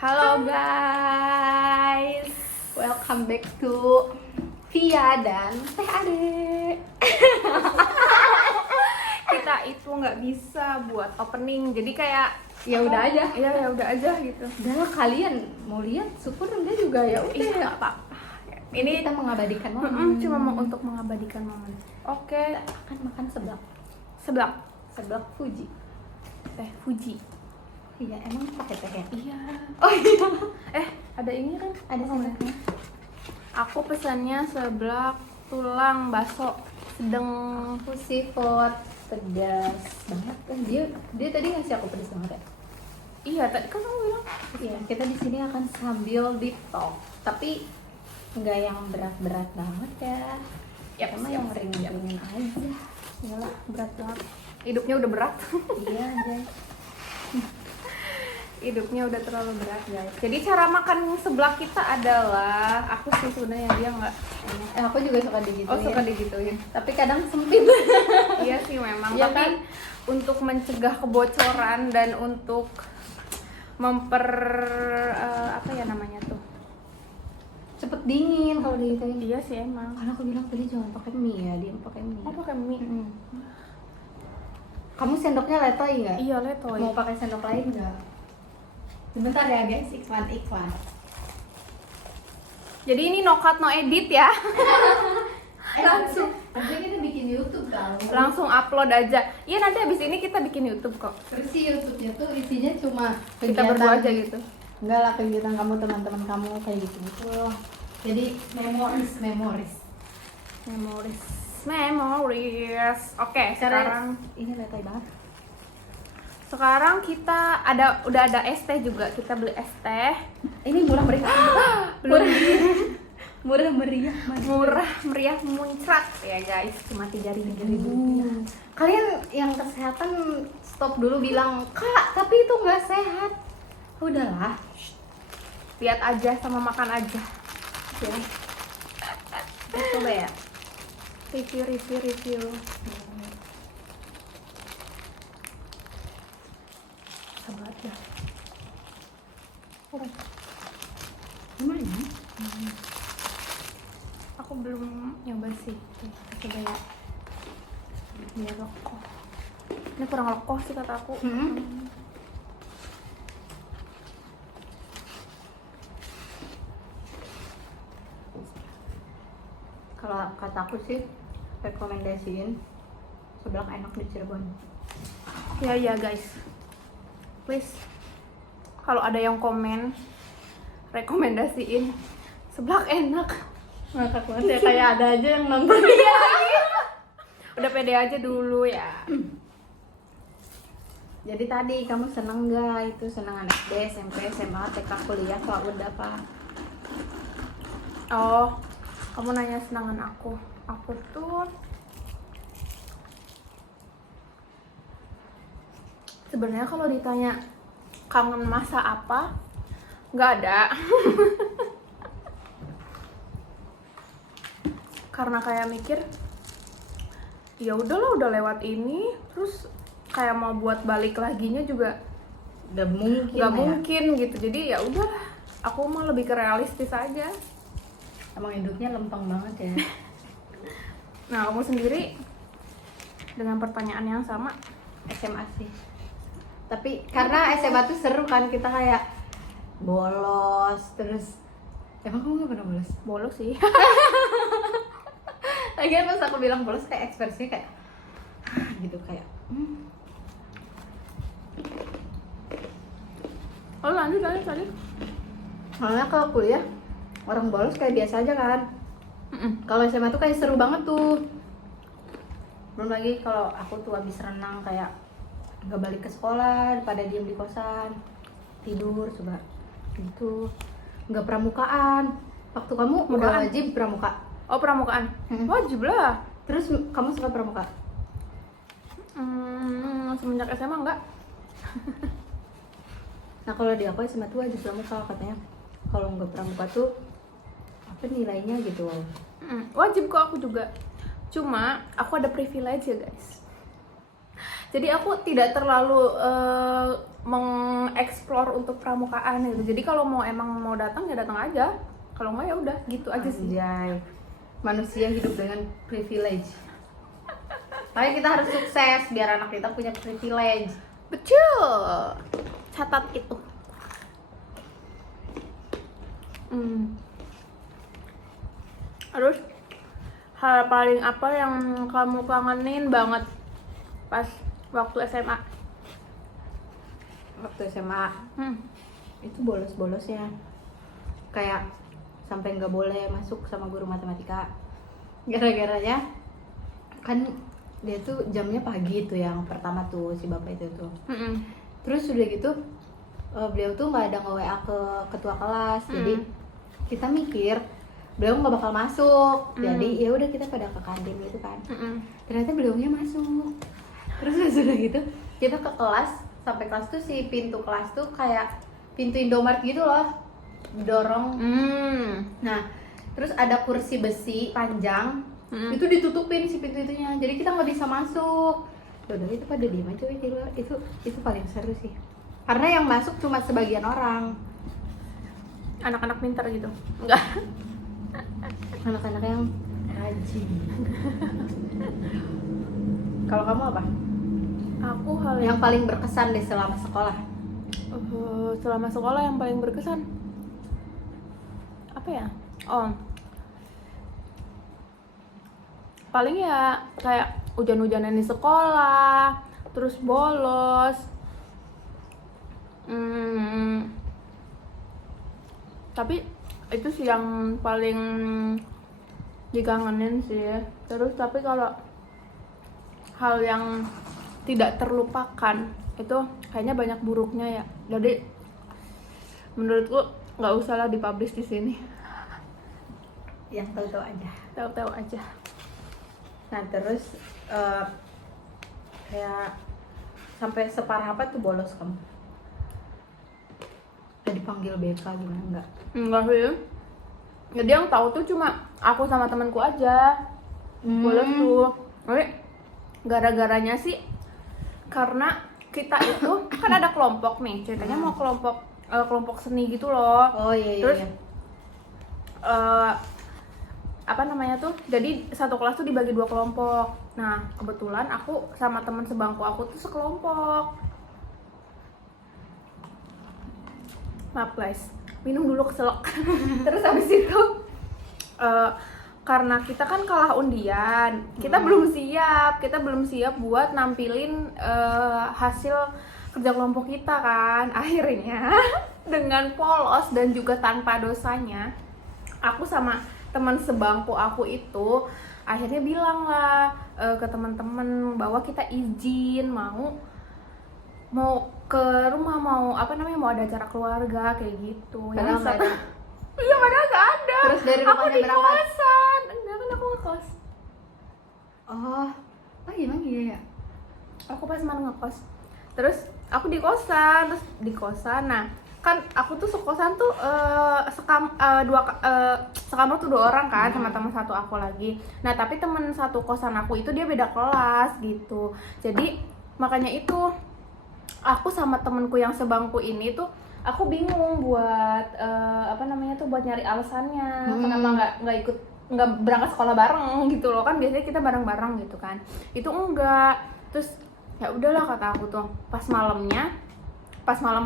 Halo guys, Welcome back to Via dan Teh Ade. kita itu nggak bisa buat opening, jadi kayak Ya udah aja. ya udah aja gitu. Udah lah, kalian mau lihat syukur enggak juga ya udah. Iya nggak apa. Ini kita mengabadikan momen. Cuma mau untuk mengabadikan momen. Oke, Kita akan makan seblak. seblak Fuji. teh Fuji. Iya, emang pakai teh ya? Iya. Oh iya. Ada ini kan? Ada sendoknya. Aku pesannya seblak tulang bakso sedang. Aku seafood pedas banget kan dia tadi ngasih aku pedas banget ya. Iya, tadi kan kamu bilang. Iya, kita di sini akan sambil deep talk, tapi nggak yang berat-berat banget ya. Yap, Cuma siap, yang siap. ringan-ringan aja. Yalah, berat banget. Hidupnya udah berat. Iya, guys. Hidupnya udah terlalu berat guys. Jadi cara makan seblak kita adalah, aku sih sebenarnya dia nggak. Aku juga suka digituin. Oh suka digituin. Tapi kadang sempit. Iya sih memang. Iya Tapi kan? untuk mencegah kebocoran dan untuk apa ya namanya tuh? Cepet dingin kalau digituin. Iya sih emang. Karena aku bilang tadi jangan pakai mie ya, dia pakai mie. Oh pakai mie. Kamu sendoknya letoy nggak? Iya letoy. Mau pakai sendok lain nggak? Sebentar ya guys, iklan. Jadi ini no cut no edit ya. Langsung. Nanti kita bikin YouTube tau. Langsung upload aja. Iya nanti abis ini kita bikin YouTube kok. Terus sih YouTube-nya tuh isinya cuma Kita berdua aja gitu. Enggak lah, kegiatan kamu, teman-teman kamu kayak gitu loh. Jadi memories. Memories. Oke, sekarang ini letoy banget. Sekarang kita udah ada es teh juga. Kita beli es teh. Ini murah meriah. Belum Murah meriah. murah meriah muncrat ya guys. Cuma 3.000 rupiah. Kalian yang kesehatan stop dulu bilang, "Kak, tapi itu nggak sehat." Udahlah. Lihat aja sama makan aja. Oke. Kita coba ya. Review. Sabar ya. Lumayan. Aku belum nyoba sih. Coba ya. Biar lekoh. Ini kurang lekoh sih kata aku. Kalau kataku sih rekomendasiin seblak enak di Cirebon. Ya guys. Please. Kalau ada yang komen rekomendasiin seblak enak. Ngakak banget ya, kayak ada aja yang nonton. Udah pede aja dulu ya. Jadi tadi kamu seneng nggak itu senengan SD, SMP, SMA, TK, kuliah, kalau udah apa? Oh, kamu nanya senangan aku. Aku tuh sebenarnya kalau ditanya kangen masa apa, nggak ada. Karena kayak mikir, ya udahlah udah lewat ini, terus kayak mau buat balik laginya juga Udah mungkin. nggak mungkin gitu. Jadi ya udahlah, aku mah lebih ke realistis aja. Emang hidupnya lempeng banget ya. Nah, kamu sendiri dengan pertanyaan yang sama? SMA sih. Tapi karena SMA tuh seru kan, kita kayak bolos terus. Emang kamu nggak pernah bolos? Bolos sih. Lagian pas aku bilang bolos kayak ekspresinya kayak gitu kayak. Oh lanjut. Soalnya kalau kuliah orang bolos kayak biasa aja kan. Kalau SMA tuh kayak seru banget tuh. Belum lagi kalau aku tuh habis renang kayak nggak balik ke sekolah, pada diem di kosan, tidur coba gitu. Nggak pramukaan. Waktu kamu udah Pramukaan? wajib pramuka. Oh pramukaan, wajib lah. Terus kamu suka pramuka? Semenjak SMA enggak. Nah kalau di aku SMA tuh wajib pramuka katanya. Kalau nggak pramuka tuh apa nilainya gitu. Wajib kok aku juga. Cuma aku ada privilege ya guys. Jadi aku tidak terlalu mengeksplor untuk pramukaan gitu. Jadi kalau emang mau datang ya datang aja. Kalau nggak ya udah gitu aja sih. Anjay. Manusia hidup dengan privilege. Tapi kita harus sukses biar anak kita punya privilege. Betul. Catat itu. Terus hal paling apa yang kamu kangenin banget pas waktu SMA? Waktu SMA itu bolos-bolosnya, kayak sampai nggak boleh masuk sama guru matematika. Gara-garanya kan dia tuh jamnya pagi tuh, yang pertama tuh si bapak itu tuh. Terus udah gitu beliau tuh nggak ada nge-WA ke ketua kelas, jadi kita mikir beliau nggak bakal masuk. Jadi ya udah kita pada ke kantin gitu kan. Ternyata beliaunya masuk. Terus sudah gitu kita ke kelas, sampai kelas tuh si pintu kelas tuh kayak pintu Indomaret gitu loh, dorong. Nah terus ada kursi besi panjang, itu ditutupin si pintu itunya, jadi kita nggak bisa masuk. Udah itu pada diem aja di luar. Itu paling seru sih, karena yang masuk cuma sebagian orang, Anak-anak pintar gitu? Enggak. anak-anak yang rajin. Kalau kamu apa? Aku hal Yang paling berkesan deh selama sekolah? selama sekolah yang paling berkesan apa ya? Paling ya kayak hujan-hujanan di sekolah, terus bolos. Tapi itu sih yang paling dikangenin sih. Terus tapi kalau hal yang tidak terlupakan itu kayaknya banyak buruknya ya. Jadi menurutku nggak usah lah dipublish di sini. Yang tahu-tahu aja. Tahu-tahu aja. Nah terus kayak sampai separah apa tuh bolos kamu? Udah dipanggil BK gimana enggak? Enggak sih. Jadi yang tahu tuh cuma aku sama temanku aja. Bolos tuh. Tapi gara-garanya sih karena kita itu kan ada kelompok nih. Ceritanya mau kelompok seni gitu loh. Oh iya. Terus apa namanya tuh, jadi satu kelas tuh dibagi 2 kelompok. Nah kebetulan aku sama teman sebangku aku tuh sekelompok. Maaf guys, minum dulu keselak. Terus habis itu karena kita kan kalah undian, kita belum siap buat nampilin hasil kerja kelompok kita kan. Akhirnya dengan polos dan juga tanpa dosanya, aku sama teman sebangku aku itu akhirnya bilang lah ke teman-teman bahwa kita izin mau ke rumah, mau ada acara keluarga kayak gitu. Padahal nggak ada. Iya padahal nggak ada. Terus dari aku rumahnya di berangkat? kosan. Enggak kan aku ngekos. Oh gimana ya? Aku pas mana ngekos. Terus aku di kosan. Nah kan aku tuh sekosan tuh sekamar tuh 2 orang kan, sama teman satu aku lagi. Nah tapi teman satu kosan aku itu dia beda kelas gitu. Jadi makanya itu aku sama temenku yang sebangku ini tuh aku bingung buat buat nyari alasannya kenapa nggak berangkat sekolah bareng gitu loh. Kan biasanya kita bareng-bareng gitu kan, itu enggak. Terus ya udahlah kata aku tuh, pas malam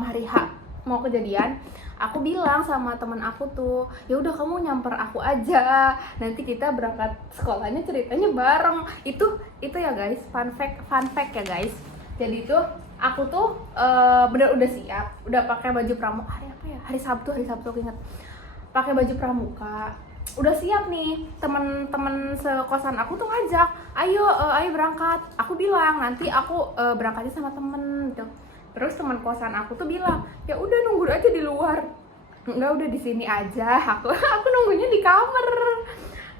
hari H mau kejadian, aku bilang sama teman aku tuh, ya udah kamu nyamper aku aja, nanti kita berangkat sekolahnya ceritanya bareng. Itu ya guys, fun fact ya guys. Jadi tuh aku tuh bener udah siap, udah pakai baju pramuka. Hari Sabtu aku ingat, pakai baju pramuka, udah siap nih. Temen-temen sekosan aku tuh ngajak, ayo berangkat. Aku bilang nanti aku berangkatnya sama temen gitu. Terus teman kosan aku tuh bilang, ya udah nunggu aja di luar. Enggak, udah di sini aja. Aku nunggunya di kamar.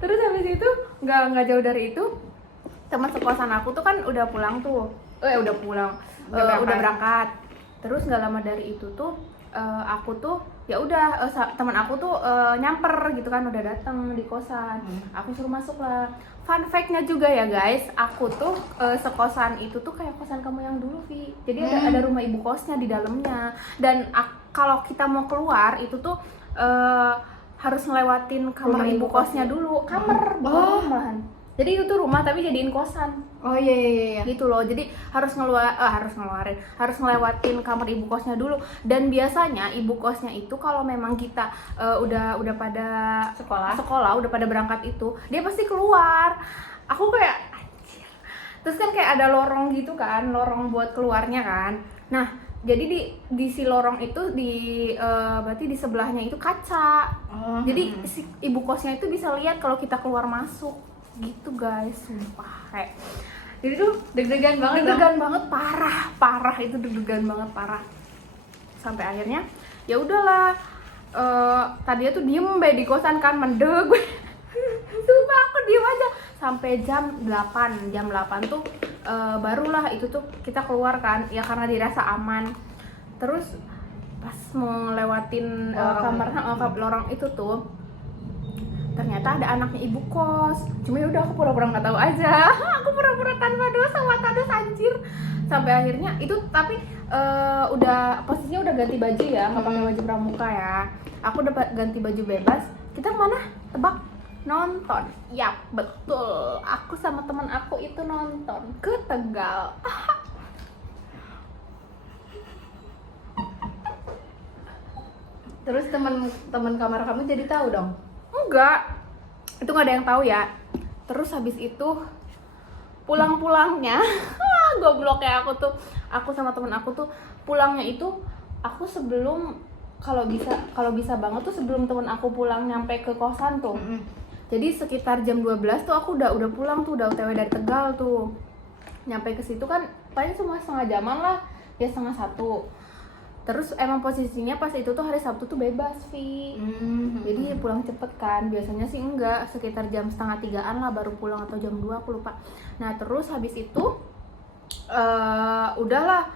Terus habis itu nggak jauh dari itu, teman sekosan aku tuh kan udah pulang tuh. Udah berangkat. Terus nggak lama dari itu tuh aku tuh ya udah teman aku tuh nyamper gitu kan, udah datang di kosan. Aku suruh masuk lah. Fun fact-nya juga ya guys, aku tuh sekosan itu tuh kayak kosan kamu yang dulu Vi. Jadi ada rumah ibu kosnya di dalamnya. Dan kalau kita mau keluar itu tuh harus ngelewatin kamar Rumah ibu ibu kosnya kosnya. dulu, kamar bukan rumah malahan. Jadi itu tuh rumah tapi jadiin kosan. Oh iya. Gitu loh, jadi harus harus ngelewatin kamar ibu kosnya dulu. Dan biasanya ibu kosnya itu kalau memang kita udah pada sekolah udah pada berangkat itu, dia pasti keluar. Aku kayak anjir. Terus kan kayak ada lorong gitu kan, lorong buat keluarnya kan. Nah jadi di si lorong itu berarti di sebelahnya itu kaca. Jadi si ibu kosnya itu bisa lihat kalau kita keluar masuk gitu guys, sumpah kayak jadi tuh Deg-degan banget deg-degan banget, parah itu deg-degan banget parah. Sampai akhirnya ya udahlah, tadinya tuh diem di kosan kan, mendeg gue. Sumpah aku diem aja sampai jam 8 tuh barulah itu tuh kita keluar kan, ya karena dirasa aman. Terus pas mau ngelewatin lorong itu tuh ternyata ada anaknya ibu kos. Cuma ya udah aku pura-pura nggak tahu aja. Aku pura-pura tanpa dosa, mata dosa anjir. Sampai akhirnya itu tapi udah posisinya udah ganti baju ya, nggak pakai baju pramuka ya. Aku udah ganti baju bebas. Kita mana? Tebak? Nonton. Yap, betul. Aku sama teman aku itu nonton ke Tegal. Terus teman kamar kamu jadi tahu dong? Enggak, itu nggak ada yang tahu ya. Terus habis itu pulangnya goblok ya aku sama temen aku tuh pulangnya itu aku sebelum kalau bisa banget tuh sebelum temen aku pulang nyampe ke kosan tuh. Jadi sekitar jam 12 tuh aku udah pulang tuh, udah OTW dari Tegal tuh. Nyampe ke situ kan paling cuma setengah jaman lah, ya setengah 1. Terus emang posisinya pas itu tuh hari Sabtu tuh bebas Vi. Jadi pulang cepet kan, biasanya sih enggak, sekitar jam 2:30 lah baru pulang atau jam 2 aku lupa. Nah terus habis itu udahlah.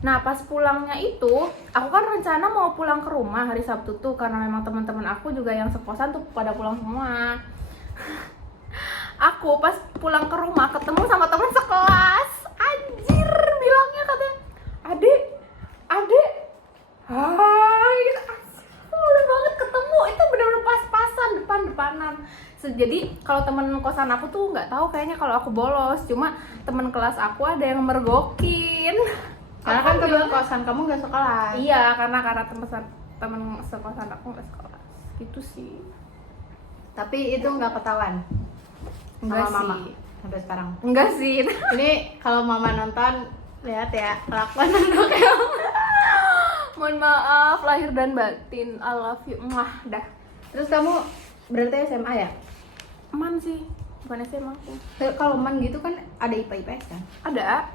Nah pas pulangnya itu aku kan rencana mau pulang ke rumah hari Sabtu tuh, karena memang teman-teman aku juga yang sekosan tuh pada pulang semua. Aku pas pulang ke rumah ketemu sama teman sekelas, anjir, bilangnya katanya adek hai, boleh banget ketemu, itu bener-bener pas-pasan depan-depanan. Jadi kalau temen kosan aku tuh nggak tahu kayaknya kalau aku bolos, cuma temen kelas aku ada yang mergokin. Karena kan teman kosan kamu nggak sekolah. Iya, karena temen sekosan aku nggak sekolah, gitu sih. Tapi itu nggak ketahuan Enggak sama mama sih. sampai sekarang. Enggak sih. Ini kalau mama nonton, lihat ya kelakuan anak ya. Mohon maaf lahir dan batin, I love you. Dah. Terus kamu berarti SMA ya? Man sih, bukan SMA aku. Kalau man gitu kan ada IPA IPS kan? Ada.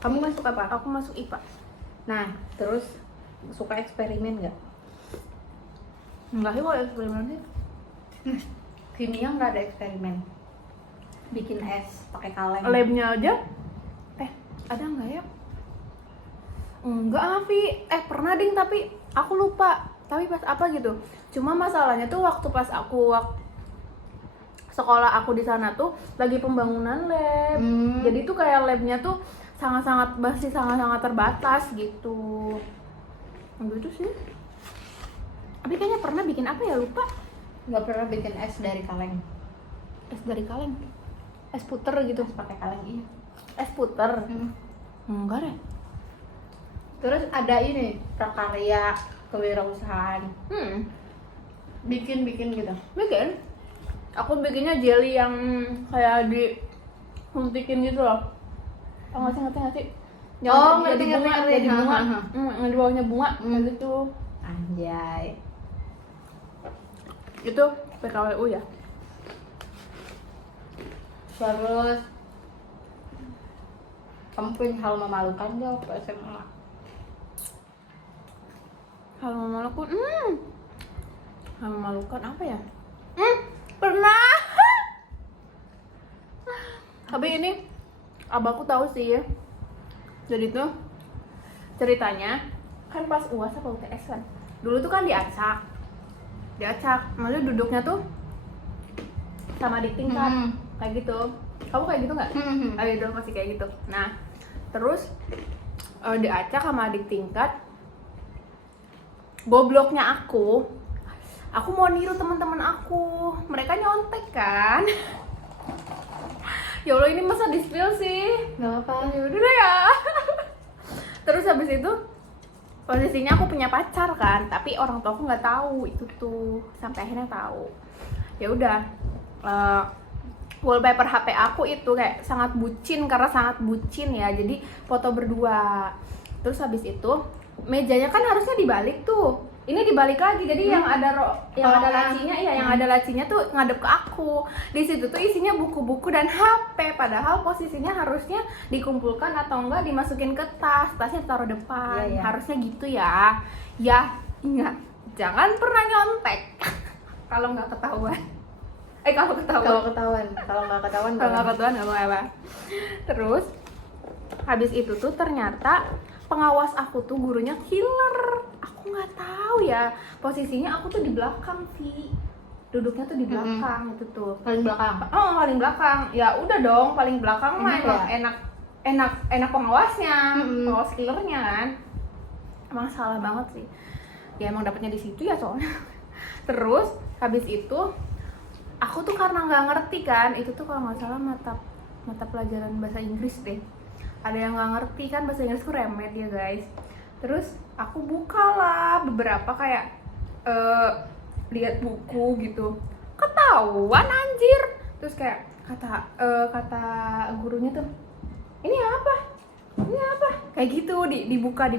Kamu masuk apa? Aku masuk IPA. Nah, terus suka eksperimen nggak? Enggak sih kalau eksperimen sih. Kimia nggak ada eksperimen. Bikin es pakai kaleng. Labnya aja. Ada nggak ya? Enggak, Avi. Pernah ding tapi aku lupa. Tapi pas apa gitu. Cuma masalahnya tuh waktu pas aku sekolah aku di sana tuh lagi pembangunan lab. Jadi tuh kayak labnya tuh masih sangat terbatas gitu. Gitu sih. Tapi kayaknya pernah bikin apa ya, lupa. Nggak pernah bikin es dari kaleng. Es dari kaleng. Es puter gitu. Es pakai kaleng iya. Es puter. Enggak deh. Terus ada ini prakarya kewirausahaan. Bikin gitu. Bikin. Aku bikinnya jelly yang kayak disuntikin gitu loh. Ngerti nggak sih? Ngerti. Jadi bunga. Yang di bawahnya bunga kayak gitu. Anjay. Itu PKWU ya. Terus kamu punya hal memalukan nggak waktu SMA? Hal memalukan, hal memalukan apa ya? Pernah. Tapi ini abahku tahu sih ya. Jadi tuh ceritanya kan pas UAS apa UTS kan dulu tuh kan diacak, maksudnya duduknya tuh sama adik tingkat kayak gitu. Kamu kayak gitu nggak? Ayo dong masih kayak gitu. Nah terus diacak sama adik tingkat. Gobloknya aku mau niru teman-teman aku, mereka nyontek kan. Ya Allah, ini masa di spill sih? Gak apa-apa. Ya udah deh ya. Terus habis itu posisinya aku punya pacar kan, tapi orang tua aku nggak tahu itu tuh, sampai akhirnya tahu. Ya udah, wallpaper HP aku itu kayak sangat bucin, karena sangat bucin ya, jadi foto berdua. Terus habis itu mejanya kan harusnya dibalik tuh, ini dibalik lagi, jadi yang ada lacinya, iya yang ada lacinya tuh ngadep ke aku. Di situ tuh isinya buku-buku dan HP, padahal posisinya harusnya dikumpulkan atau enggak dimasukin ke tasnya taruh depan. Iya. Harusnya gitu ya. Ya ingat, jangan pernah nyontek kalau nggak ketahuan. Kalau ketahuan Kalau nggak ketahuan nggak apa-apa. Terus habis itu tuh ternyata pengawas aku tuh gurunya killer. Aku nggak tahu ya, posisinya aku tuh di belakang sih, duduknya tuh di belakang. Itu tuh paling belakang. paling belakang. Ya udah dong, paling belakang mah emang enak pengawasnya, pengawas killernya kan. Emang salah banget sih ya, emang dapetnya di situ ya soalnya. Terus habis itu aku tuh karena nggak ngerti kan, itu tuh kalau nggak salah mata pelajaran bahasa Inggris deh. Ada yang nggak ngerti kan, bahasa Inggrisku remet ya guys. Terus aku bukalah beberapa kayak lihat buku gitu, ketahuan anjir. Terus kayak kata gurunya tuh, ini apa kayak gitu, dibuka